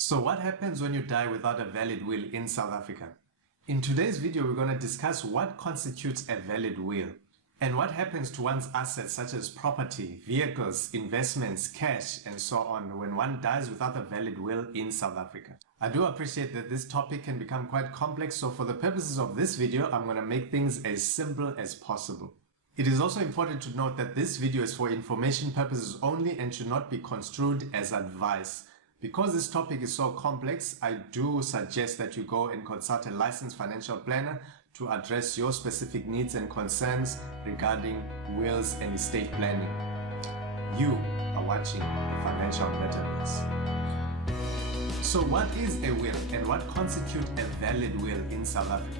So what happens when you die without a valid will in South Africa? In today's video, we're going to discuss what constitutes a valid will and what happens to one's assets such as property, vehicles, investments, cash, and so on when one dies without a valid will in South Africa. I do appreciate that this topic can become quite complex, so for the purposes of this video, I'm going to make things as simple as possible. It is also important to note that this video is for information purposes only and should not be construed as advice. Because this topic is so complex, I do suggest that you go and consult a licensed financial planner to address your specific needs and concerns regarding wills and estate planning. You are watching the Financial Betterments. So what is a will and what constitutes a valid will in South Africa?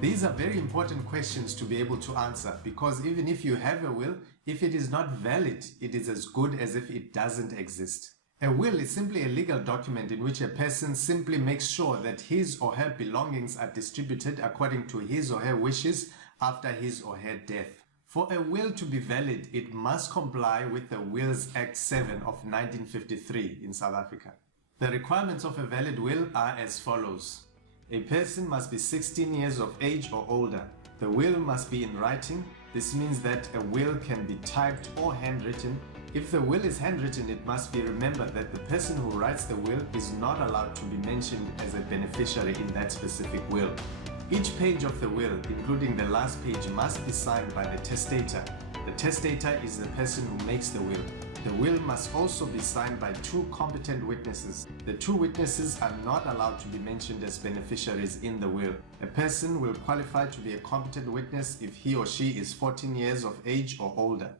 These are very important questions to be able to answer, because even if you have a will, if it is not valid, it is as good as if it doesn't exist. A will is simply a legal document in which a person simply makes sure that his or her belongings are distributed according to his or her wishes after his or her death. For a will to be valid, it must comply with the Wills Act 7 of 1953 in South Africa. The requirements of a valid will are as follows. A person must be 16 years of age or older. The will must be in writing. This means that a will can be typed or handwritten. If the will is handwritten, it must be remembered that the person who writes the will is not allowed to be mentioned as a beneficiary in that specific will. Each page of the will, including the last page, must be signed by the testator. The testator is the person who makes the will. The will must also be signed by two competent witnesses. The two witnesses are not allowed to be mentioned as beneficiaries in the will. A person will qualify to be a competent witness if he or she is 14 years of age or older.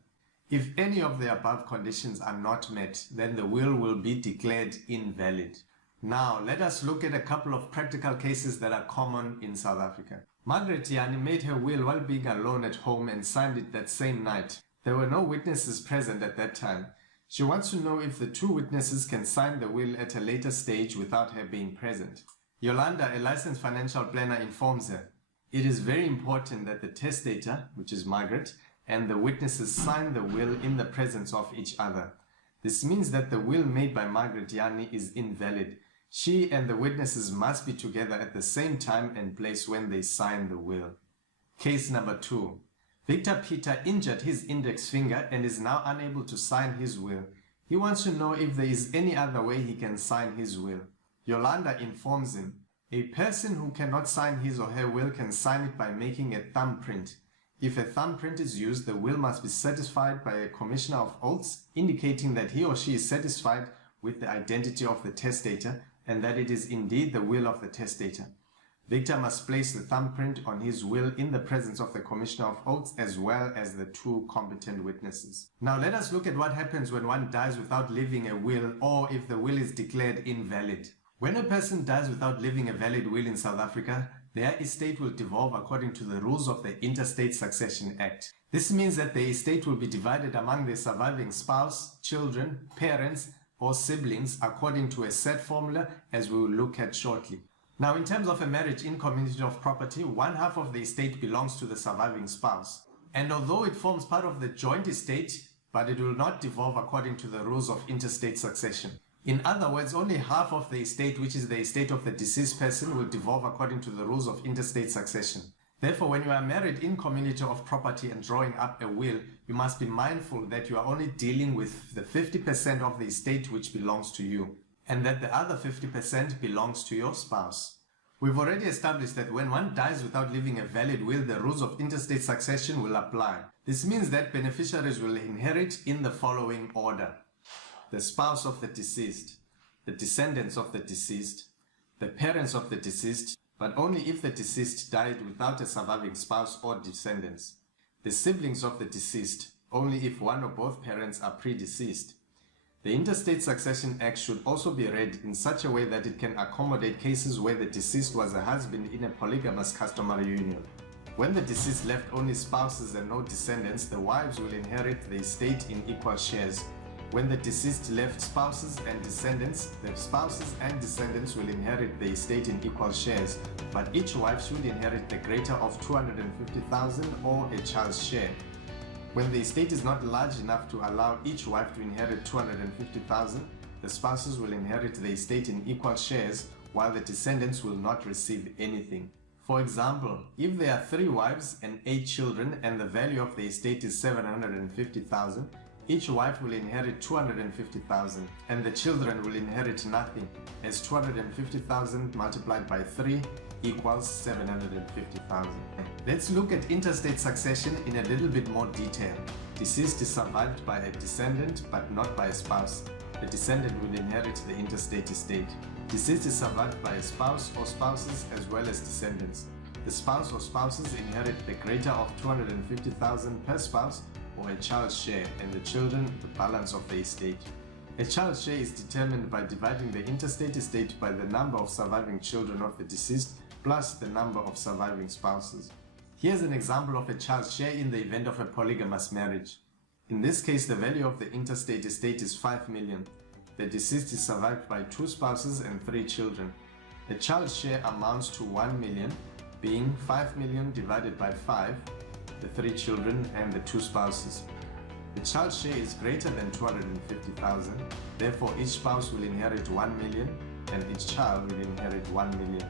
If any of the above conditions are not met, then the will be declared invalid. Now, let us look at a couple of practical cases that are common in South Africa. Margaret Yani made her will while being alone at home and signed it that same night. There were no witnesses present at that time. She wants to know if the two witnesses can sign the will at a later stage without her being present. Yolanda, a licensed financial planner, informs her. It is very important that the testator, which is Margaret, and the witnesses sign the will in the presence of each other. This means that the will made by Margaret Yani is invalid. She and the witnesses must be together at the same time and place when they sign the will. Case number 2. Victor Peter injured his index finger and is now unable to sign his will. He wants to know if there is any other way he can sign his will. Yolanda informs him. A person who cannot sign his or her will can sign it by making a thumbprint. If a thumbprint is used, the will must be certified by a commissioner of oaths, indicating that he or she is satisfied with the identity of the testator and that it is indeed the will of the testator. Victor must place the thumbprint on his will in the presence of the commissioner of oaths as well as the two competent witnesses. Now let us look at what happens when one dies without leaving a will, or if the will is declared invalid. When a person dies without leaving a valid will in South Africa, their estate will devolve according to the rules of the Interstate Succession Act. This means that the estate will be divided among their surviving spouse, children, parents, or siblings according to a set formula, as we will look at shortly. Now, in terms of a marriage in community of property, one half of the estate belongs to the surviving spouse. And although it forms part of the joint estate, but it will not devolve according to the rules of interstate succession. In other words, only half of the estate, which is the estate of the deceased person, will devolve according to the rules of interstate succession. Therefore, when you are married in community of property and drawing up a will, you must be mindful that you are only dealing with the 50% of the estate which belongs to you, and that the other 50% belongs to your spouse. We've already established that when one dies without leaving a valid will, the rules of interstate succession will apply. This means that beneficiaries will inherit in the following order. The spouse of the deceased, the descendants of the deceased, the parents of the deceased, but only if the deceased died without a surviving spouse or descendants. The siblings of the deceased, only if one or both parents are predeceased. The Interstate Succession Act should also be read in such a way that it can accommodate cases where the deceased was a husband in a polygamous customary union. When the deceased left only spouses and no descendants, the wives will inherit the estate in equal shares. When the deceased left spouses and descendants, the spouses and descendants will inherit the estate in equal shares, but each wife should inherit the greater of 250,000 or a child's share. When the estate is not large enough to allow each wife to inherit 250,000, The spouses will inherit the estate in equal shares, while the descendants will not receive anything. For example, if there are 3 wives and 8 children and the value of the estate is 750,000, each wife will inherit 250,000 and the children will inherit nothing, as 250,000 multiplied by 3 equals 750,000. Let's look at interstate succession in a little bit more detail. Deceased is survived by a descendant but not by a spouse. The descendant will inherit the interstate estate. Deceased is survived by a spouse or spouses as well as descendants. The spouse or spouses inherit the greater of 250,000 per spouse or a child's share, and the children the balance of the estate. A child's share is determined by dividing the interstate estate by the number of surviving children of the deceased plus the number of surviving spouses. Here's an example of a child's share in the event of a polygamous marriage. In this case, the value of the interstate estate is 5 million. The deceased is survived by 2 spouses and 3 children. The child's share amounts to 1 million, being 5 million divided by 5, the 3 children and the 2 spouses. The child's share is greater than 250,000, therefore each spouse will inherit 1 million and each child will inherit 1 million,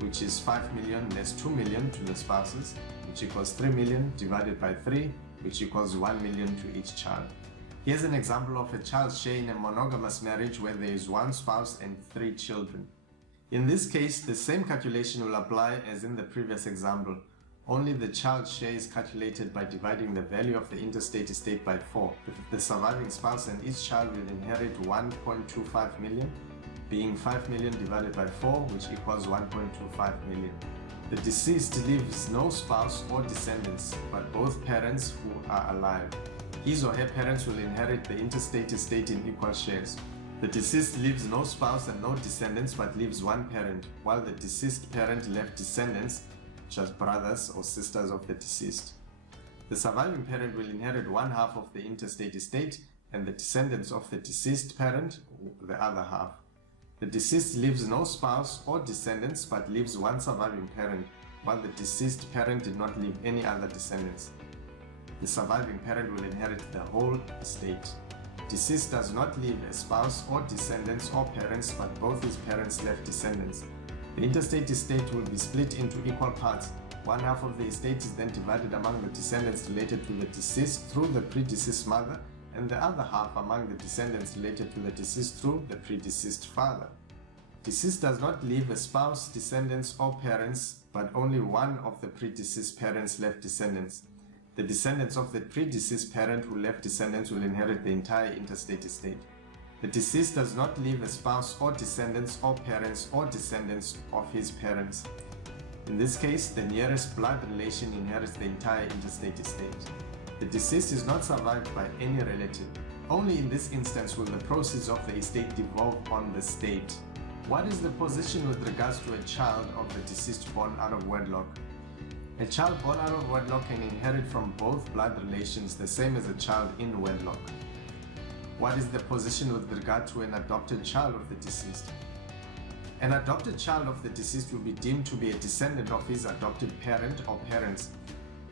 which is 5 million less 2 million to the spouses, which equals 3 million divided by 3, which equals 1 million to each child. Here's an example of a child's share in a monogamous marriage where there is 1 spouse and 3 children. In this case, the same calculation will apply as in the previous example, only the child's share is calculated by dividing the value of the interstate estate by 4. The surviving spouse and each child will inherit 1.25 million, being 5 million divided by 4, which equals 1.25 million. The deceased leaves no spouse or descendants, but both parents who are alive. His or her parents will inherit the interstate estate in equal shares. The deceased leaves no spouse and no descendants, but leaves 1 parent, while the deceased parent left descendants, such as brothers or sisters of the deceased. The surviving parent will inherit 1/2 of the interstate estate, and the descendants of the deceased parent the other half. The deceased leaves no spouse or descendants, but leaves 1 surviving parent, while the deceased parent did not leave any other descendants. The surviving parent will inherit the whole estate. Deceased does not leave a spouse or descendants or parents, but both his parents left descendants. The interstate estate will be split into equal parts. 1/2 of the estate is then divided among the descendants related to the deceased through the predeceased mother, and the other half among the descendants related to the deceased through the predeceased father. Deceased does not leave a spouse, descendants or parents, but only 1 of the predeceased parents left descendants. The descendants of the predeceased parent who left descendants will inherit the entire interstate estate. The deceased does not leave a spouse or descendants or parents or descendants of his parents. In this case, the nearest blood relation inherits the entire interstate estate. The deceased is not survived by any relative. Only in this instance will the proceeds of the estate devolve on the state. What is the position with regards to a child of the deceased born out of wedlock? A child born out of wedlock can inherit from both blood relations the same as a child in wedlock. What is the position with regard to an adopted child of the deceased? An adopted child of the deceased will be deemed to be a descendant of his adopted parent or parents,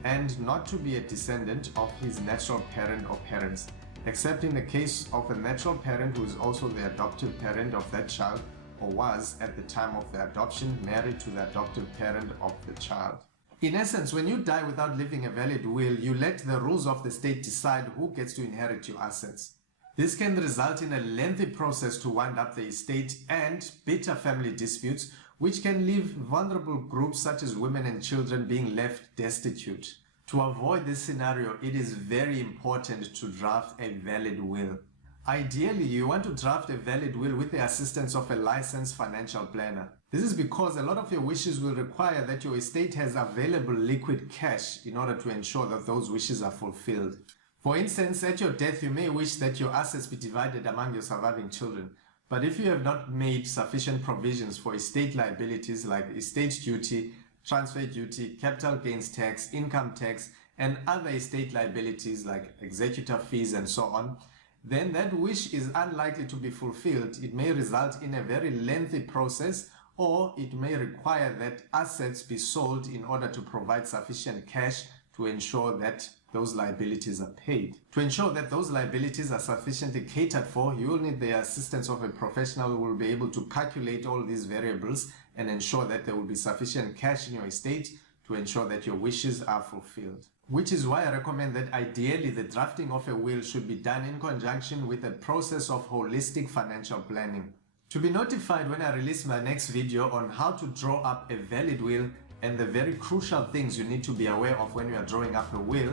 and not to be a descendant of his natural parent or parents, except in the case of a natural parent who is also the adoptive parent of that child, or was, at the time of the adoption, married to the adoptive parent of the child. In essence, when you die without leaving a valid will, you let the rules of the state decide who gets to inherit your assets. This can result in a lengthy process to wind up the estate and bitter family disputes, which can leave vulnerable groups such as women and children being left destitute. To avoid this scenario, it is very important to draft a valid will. Ideally, you want to draft a valid will with the assistance of a licensed financial planner. This is because a lot of your wishes will require that your estate has available liquid cash in order to ensure that those wishes are fulfilled. For instance, at your death, you may wish that your assets be divided among your surviving children. But if you have not made sufficient provisions for estate liabilities like estate duty, transfer duty, capital gains tax, income tax, and other estate liabilities like executor fees and so on, then that wish is unlikely to be fulfilled. It may result in a very lengthy process, or it may require that assets be sold in order to provide sufficient cash to ensure that those liabilities are paid. To ensure that those liabilities are sufficiently catered for, you will need the assistance of a professional who will be able to calculate all these variables and ensure that there will be sufficient cash in your estate to ensure that your wishes are fulfilled. Which is why I recommend that ideally the drafting of a will should be done in conjunction with a process of holistic financial planning. To be notified when I release my next video on how to draw up a valid will and the very crucial things you need to be aware of when you are drawing up a will,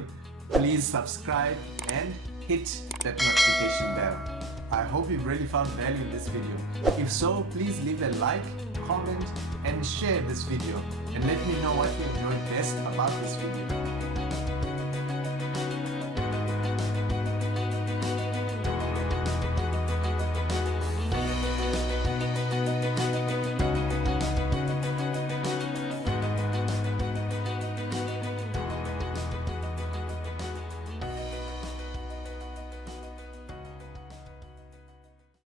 please subscribe and hit that notification bell. I hope you've really found value in this video. If so, please leave a like, comment and share this video and let me know what you enjoyed best about this video.